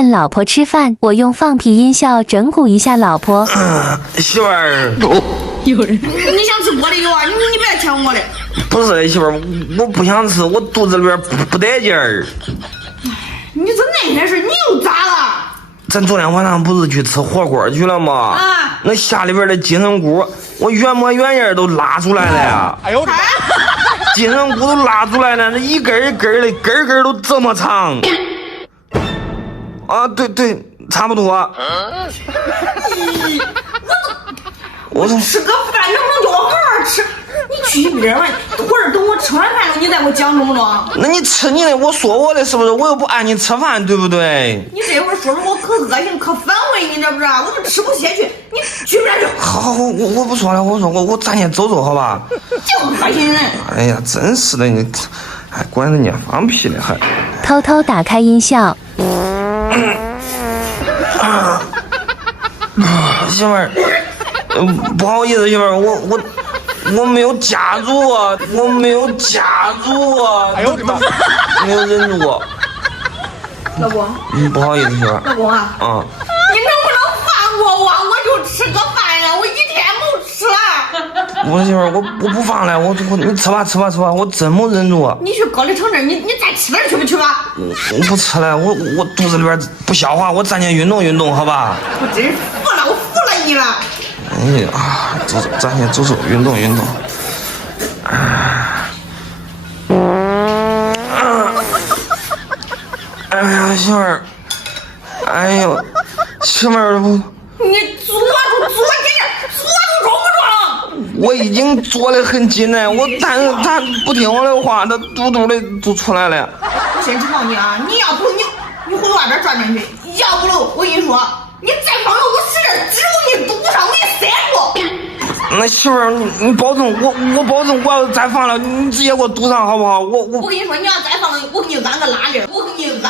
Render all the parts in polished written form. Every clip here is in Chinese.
趁老婆吃饭，我用放屁音效整蛊一下老婆。媳妇儿，有人，你想吃玻璃油啊？你不要抢我的。不是媳妇儿，我不想吃，我肚子里边不得劲儿。你说那天事，你又咋了？咱昨天晚上不是去吃火锅去了吗？啊，那虾里边的金针菇，我原模原样都拉出来了呀！哎呦我的妈！金针菇都拉出来了，那一根一根的，根根都这么长。啊，对，差不多。我说吃个饭能不能叫我好好吃？你去一边吧，或者等我吃完饭了，你再给我讲中不中？那你吃你的，我说我的，是不是？我又不按你吃饭，对不对？你这会儿说的我可恶心，可反胃，你这不是？我都吃不下去，你去不去？好，我不说了，我咱先走走，好吧？就恶心人！哎呀，真是的，你还管人家放屁呢，还。偷偷打开音效。媳妇儿，不好意思，媳妇儿，我没有夹住啊，我没有夹住啊，哎呦我的妈！没有忍住啊。老公，不好意思，媳妇儿。老公啊，你能不能放过我？我就吃个饭呀，我一天没吃了。我媳妇儿，我不放了，你吃吧，我真没忍住啊。你去高丽城这儿，你再吃点去不去吧？我不吃了，我肚子里边不消化，我暂且运动运动，好吧？我真服了，我服了你了。哎呀，咱先走运动运动。哎呀，媳妇儿，哎呦，媳妇儿，你坐住中不中？我已经坐得很紧了，但是他不听我的话，他嘟嘟的就出来了。我先知道你啊，你要不你回外边转转去，要不喽，我跟你说，你再放了，我使点指头你肚上我给塞住。那媳妇儿，你保证我保证，我要再放了，你直接给我堵上好不好？我跟你说，你要再放了，我给你安个拉链，我跟你说。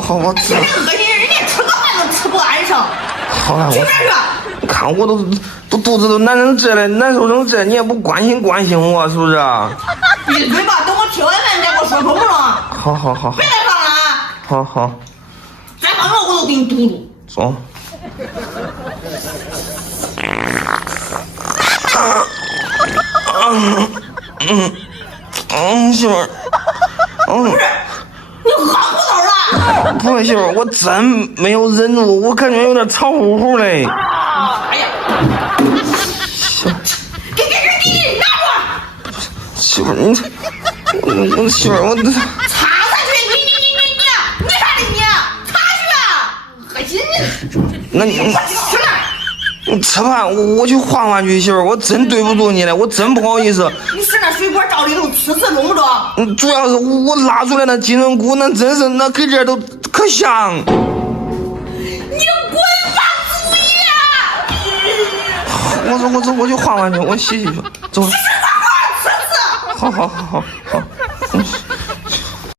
好，我知道。恶心人，人家吃个饭都吃不安生。好了，去边去？你看我都肚子都难成这了，难受成这，你也不关心我，是不是？闭嘴吧，等我吃完饭你再给我说中不中？好，别再放了啊！好，再放了我都给你堵住。走。媳妇儿，不是，你喝糊头了？不是媳妇儿，我真没有忍住，我感觉有点潮乎乎嘞。哎呀，给你拿住！媳妇儿，我媳妇儿，我擦下去！你啥的你？擦去！恶心你！那你吃了。你吃饭，我去换去，媳妇儿，我真对不住你了，我真不好意思。你使那水果照里头吃中不中？主要是我拉出来那金针菇，那真是那跟这都可香。你滚吧，祖爷！我去换去，我洗去，走。吃啥玩意儿？吃死！好。